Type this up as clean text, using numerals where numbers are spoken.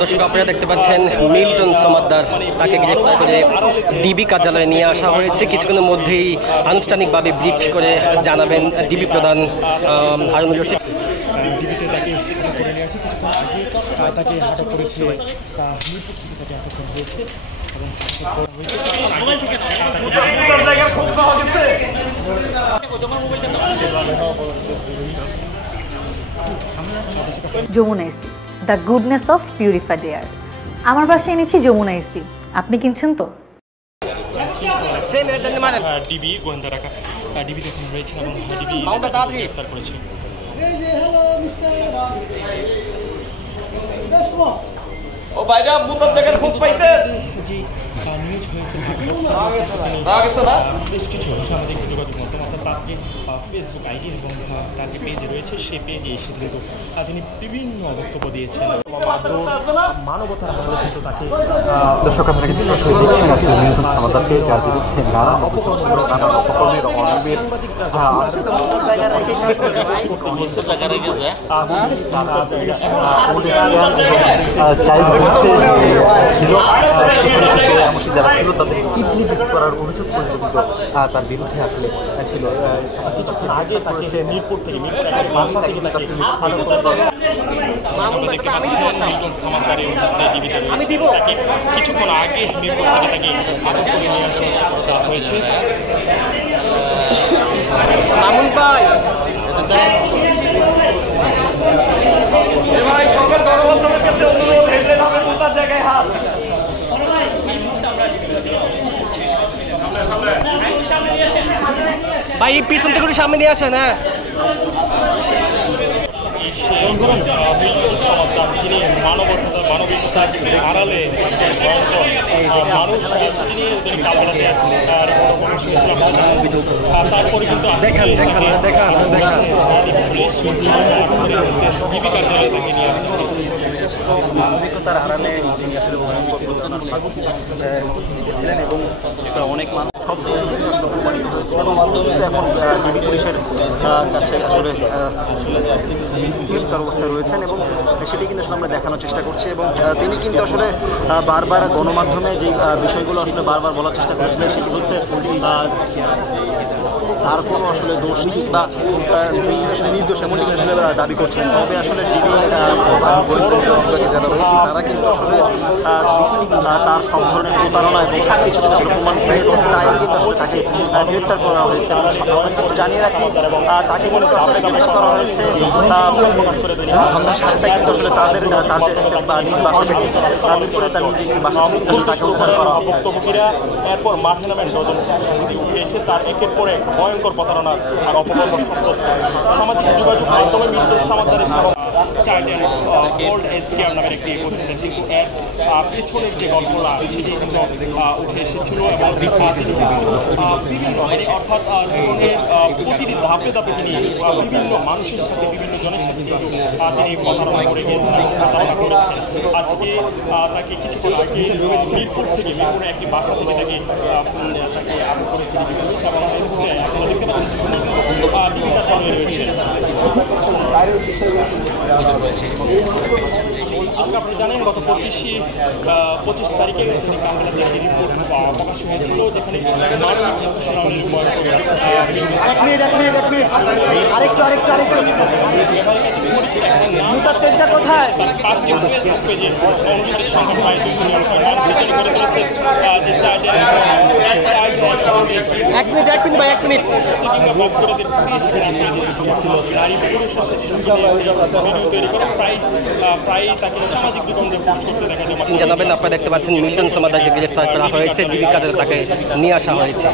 দর্শক আপনারা দেখতে পাচ্ছেন মিল্টন সমাদ্দার, তাকে গ্রেফতার করে ডিবি কার্যালয়ে নিয়ে আসা হয়েছে। কিছুক্ষণের মধ্যেই আনুষ্ঠানিকভাবে ব্রিফ করে জানাবেন ডিবি প্রধান হারুনুর রশিদ। ডিবিতে তাকে করে নিয়ে আসি, কিছুক্ষণ আগে তাকে আটক করেছে, মিরপুর থেকে তাকে আটক করা হয়েছে এবং যমুনা ইস্তি, the goodness of purified air. আমার বাসায় এনেছি যমুনা ইস্তি, আপনি কিনছেন তো? ডিবি গোয়েন্দারা ডিবিতে এখন রয়েছে এবং ডিবি গ্রেফতার করেছে। ও ভাইরা মুতার জায়গার খোঁজ পাইছেন? জি, নিউজ হয়েছে বেশ কিছু সামাজিক যোগাযোগ মাধ্যম, অর্থাৎ তাকে ফেসবুক আইডি এবং তার যে পেজ রয়েছে সেই পেজে এসে কিন্তু তিনি বিভিন্ন বক্তব্য দিয়েছেন। মানবতার মূল্য কিন্তু তাকে দর্শক আপনারা কিন্তু দেখছেন আসলে মিল্টন সমাদ্দারকে, যার বিরুদ্ধে নানা অপকর্মের অনিয়মের যারা ছিল তাদের কিডনি বিক্রি করার অভিযোগ করে কিন্তু তার বিরুদ্ধে আসলে ছিল। কিছুক্ষণ আগে তাকে মিরপুর থেকে কিছুক্ষণ আগে মিরপুর থেকে তাকে আটক করে নিয়ে আসা হয়েছে। মামুন ভাই, ভাই সকল গণমাধ্যমের কাছে অনুরোধ, হেডলাইন হবে মুতার জায়গায় হাত। ভাই পিছন থেকে একটু সামনে নিয়ে আসেন। হ্যাঁ, যিনি মানবিকতার আড়ালে মানুষ তিনি কালবেলাতে আসছেন, তারপরে কিন্তু ডিবি কার্যালয়ে তাকে নিয়ে আসা মানবিকতার আড়ালে তিনি আসলে ভয়ঙ্কর প্রতারণার ছিলেন এবং অনেক মানুষ সব কিছু প্রমাণিত হয়েছে এবং কিন্তু এখন ডিবি পুলিশের কাছে আসলে গ্রেফতার অবস্থায় রয়েছেন এবং সেটি কিন্তু আসলে আমরা দেখানোর চেষ্টা করছি। এবং তিনি কিন্তু আসলে বারবার গণমাধ্যমে যে বিষয়গুলো আসলে বারবার বলার চেষ্টা করেছিলেন সেটি হচ্ছে তার কোনো আসলে দোষ নেই বা তিনি আসলে নির্দোষ এমনটি আসলে দাবি করছেন। তবে আসলে ডিবি যারা রয়েছে তারা কিন্তু আসলে তার সব ধরনের প্রতারণা এবং সব কিছু আসলে প্রমাণ পেয়েছেন, তাই কিন্তু আসলে তাকে গ্রেপ্তার করা হয়েছে। কিন্তু জানিয়ে রাখি তাকে কিন্তু আসলে গ্রেপ্তার করা হয়েছে সন্ধ্যা 7টায় কিন্তু আসলে তার যে নিজ বাসা থেকে মিরপুরে তার নিজে বাসা থেকে তাকে উদ্ধার করা ভুক্তভোগীরা এরপর মাঠে নামেন স্বজন উঠে এসে তার একের পর এক ভয়ঙ্কর প্রতারণা আর অপকর্ম সামাজিক যোগাযোগ মাধ্যমে মিল্টন সমাদ্দারের চাইল্ড ওল্ড এজ কেয়ার নামের একটি প্রতিষ্ঠান, কিন্তু এর পেছনের যে গল্পটা সেটি কিন্তু উঠে এসেছিল এবং বিভিন্ন অর্থাৎ জীবনের প্রতিটি ধাপে ধাপে তিনি বিভিন্ন মানুষের সাথে বিভিন্ন জনের সাথে কিন্তু তিনি প্রতারণা করে গিয়েছেন এবং প্রতারণা করেছেন। আজকে তাকে কিছুক্ষণ আগে মিরপুর থেকে মিরপুরে একটি বাসা থেকে তাকে আটক করেছে এবং আপনারা দেখতে পাচ্ছেন বিভিন্ন কারণে রয়েছে। আপনি জানেন গত 25 তারিখে কালবেলাতে একটি রিপোর্ট প্রকাশ হয়েছিল যেখানে কোথায় অনুসারী সংখ্যা প্রায় 2 মিলিয়ন করে বলেছেন যে প্রায় তাকে সামাজিক দোকানদের করতে দেখা যায়। জানাবেন, আপনারা দেখতে পাচ্ছেন মিল্টন সমাদ্দারকে গ্রেফতার করা হয়েছে, ডিবি কার্যালয়ে তাকে নিয়ে আসা হয়েছে।